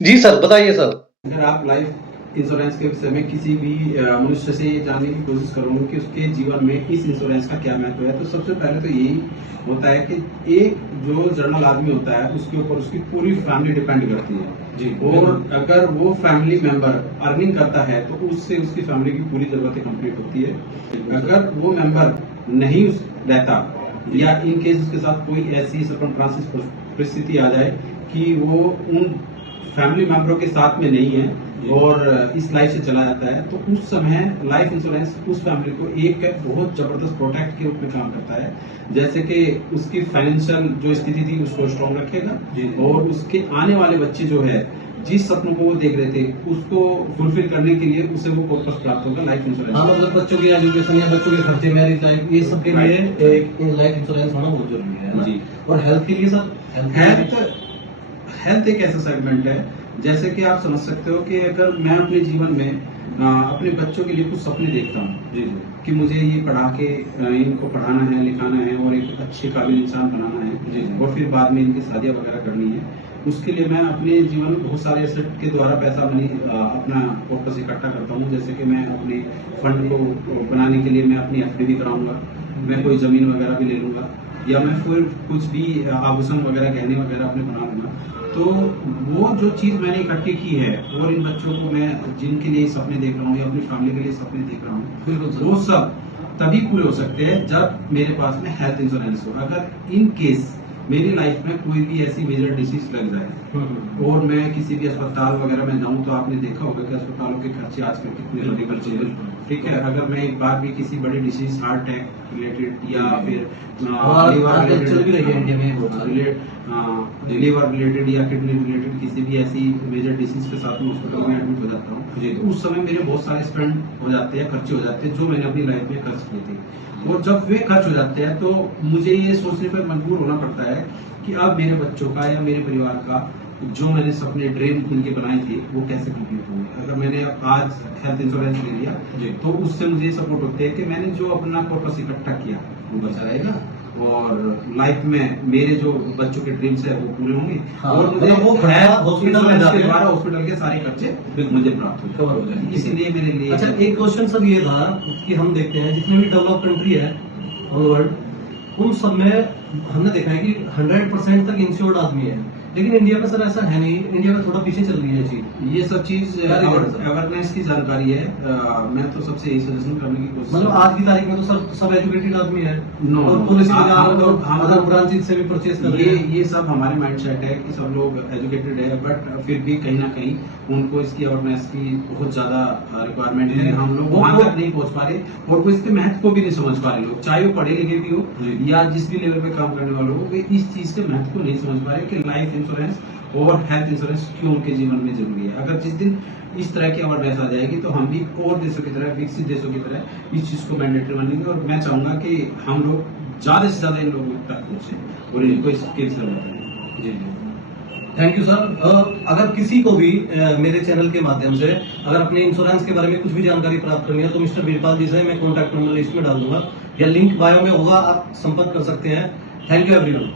जी sir, बताइए sir. अगर आप लाइफ इंश्योरेंस के विषय में किसी भी मनुष्य से ये जानने की कोशिश करोगे कि उसके जीवन में इस इंश्योरेंस का क्या महत्व है, तो सबसे पहले तो यही होता है कि एक जो जनरल आदमी होता है उसके ऊपर उसकी पूरी फैमिली डिपेंड करती है जी, और अगर वो फैमिली मेंबर अर्निंग करता है तो उससे उसकी फैमिली की पूरी जरूरतें कंप्लीट होती है। अगर वो मेंबर नहीं रहता या इन केस उसके साथ कोई ऐसी सर्कमस्टांसेस परिस्थिति आ जाए कि वो उन फैमिली मेंबरों के साथ में नहीं है और इस लाइफ से चला जाता है, तो उस समय लाइफ इंश्योरेंस उस फैमिली को एक बहुत जबरदस्त प्रोटेक्ट के रूप में काम करता है। जैसे कि उसकी फाइनेंशियल जो स्थिति थी उसको स्ट्रॉन्ग रखेगा और उसके आने वाले बच्चे जो है जिस सपनों को वो देख रहे थे उसको फुलफिल करने के लिए उसे वो पर्पस प्राप्त होगा लाइफ इंश्योरेंस। हाँ, मतलब बच्चों की एजुकेशन या बच्चों के खर्चे, मैरिज लाइफ, ये सब के लिए एक लाइफ इंश्योरेंस होना बहुत जरूरी है ना? जी। और हेल्थ के लिए सर, हेल्थ एक ऐसा सेगमेंट है जैसे कि आप समझ सकते हो कि अगर मैं अपने जीवन में अपने बच्चों के लिए कुछ सपने देखता हूँ जी जी कि मुझे ये पढ़ा के इनको पढ़ाना है, लिखाना है और एक अच्छे काबिल इंसान बनाना है जी, जी। और फिर बाद में इनकी शादियां वगैरह करनी है। उसके लिए मैं अपने जीवन में बहुत सारे एसेट के द्वारा पैसा मनी अपना वापस इकट्ठा करता हूँ। जैसे कि मैं अपने फंड को बनाने के लिए मैं अपनी एफडी भी कराऊंगा, मैं कोई जमीन वगैरह भी ले लूंगा या मैं फिर कुछ भी आभूषण वगैरह गहने वगैरह अपने बना लूंगा। तो वो जो चीज मैंने इकट्ठी की है और इन बच्चों को मैं जिनके लिए सपने देख रहा हूँ या अपनी फैमिली के लिए सपने देख रहा हूँ, बिल्कुल वो सब तभी पूरे हो सकते हैं जब मेरे पास में हेल्थ इंश्योरेंस हो। अगर इन केस मेरी लाइफ में कोई भी ऐसी मेजर डिसीज लग जाए और मैं किसी भी अस्पताल वगैरह में जाऊं, तो आपने देखा होगा कि अस्पतालों के खर्चे आजकल कितने बड़े खर्चे हैं, ठीक है। अगर मैं एक बार भी किसी बड़ी डिसीज, हार्ट अटैक रिलेटेड या फिर चल भी रही है इंडिया में बहुत सारी। लिवर रिलेटेड या किडनी रिलेटेड किसी भी ऐसी मेजर डिसीज के साथ में हॉस्पिटल में एडमिट हो जाता हूँ, तो उस समय मेरे बहुत सारे स्पेंड हो जाते हैं, खर्चे हो जाते हैं जो मैंने अपनी लाइफ में खर्च किए थे। और जब वे खर्च हो जाते हैं तो मुझे ये सोचने पर मजबूर होना पड़ता है कि अब मेरे बच्चों का या मेरे परिवार का जो मैंने सपने ड्रीम उनके बनाए थे वो कैसे कंप्लीट होंगे। अगर मैंने आज हेल्थ इंश्योरेंस ले लिया तो उससे मुझे सपोर्ट होते है कि मैंने जो अपना पर्पस इकट्ठा किया वो बचा रहेगा और लाइफ में मेरे जो बच्चों के ड्रीम्स है वो पूरे होंगे। हाँ, और मुझे वो हॉस्पिटल में के द्वारा हॉस्पिटल के सारे खर्चे मुझे प्राप्त कवर हो जाएंगे। इसीलिए मेरे लिए अच्छा, एक क्वेश्चन सर ये था कि हम देखते हैं जितने भी डेवलप कंट्री है वर्ल्ड, उन सब में हमने देखा है कि 100% तक इंश्योर्ड आदमी है, लेकिन इंडिया में सर ऐसा है नहीं। इंडिया में थोड़ा पीछे चल रही है चीज। ये सब चीज अवेयरनेस की जानकारी है। मैं तो सबसे यही सजेशन करने की कोशिश मतलब आज की तारीख में तो सब एजुकेटेड आदमी है नो और पुलिस हम ब्रांचेज से भी परचेज कर रहे हैं। ये सब हमारे माइंडसेट है कि सब लोग एजुकेटेड है, बट फिर भी कहीं ना कहीं उनको इसकी अवेयरनेस की बहुत ज्यादा रिक्वायरमेंट है। हम लोग वहां तक नहीं पहुंच पा रहे और वो इसके महत्व को भी नहीं समझ पा रहे लोग, चाहे वो पढ़े लिखे भी हो या जिस भी लेवल पे काम करने वाले हो, वे इस चीज के महत्व को नहीं समझ पा रहे कि लाइफ इंश्योरेंस और हेल्थ इंश्योरेंस क्यों उनके जीवन में जरूरी है। अगर जिस दिन इस तरह की अवेयरनेस आ जाएगी तो हम भी और देशों की तरह, विकसित देशों की तरह इस चीज को मैंडेटरी बनेंगे और मैं चाहूंगा कि हम लोग ज्यादा से ज्यादा इन लोगों तक पहुंचे और इनको इसके बताएं। जी जी, थैंक यू सर। अगर किसी को भी मेरे चैनल के माध्यम से अगर अपने इंश्योरेंस के बारे में कुछ भी जानकारी प्राप्त करनी है तो मिस्टर वीरपाल जी से मैं कॉन्टैक्ट नंबर लिस्ट में डाल दूंगा या लिंक बायो में होगा, आप संपर्क कर सकते हैं। Thank you everyone.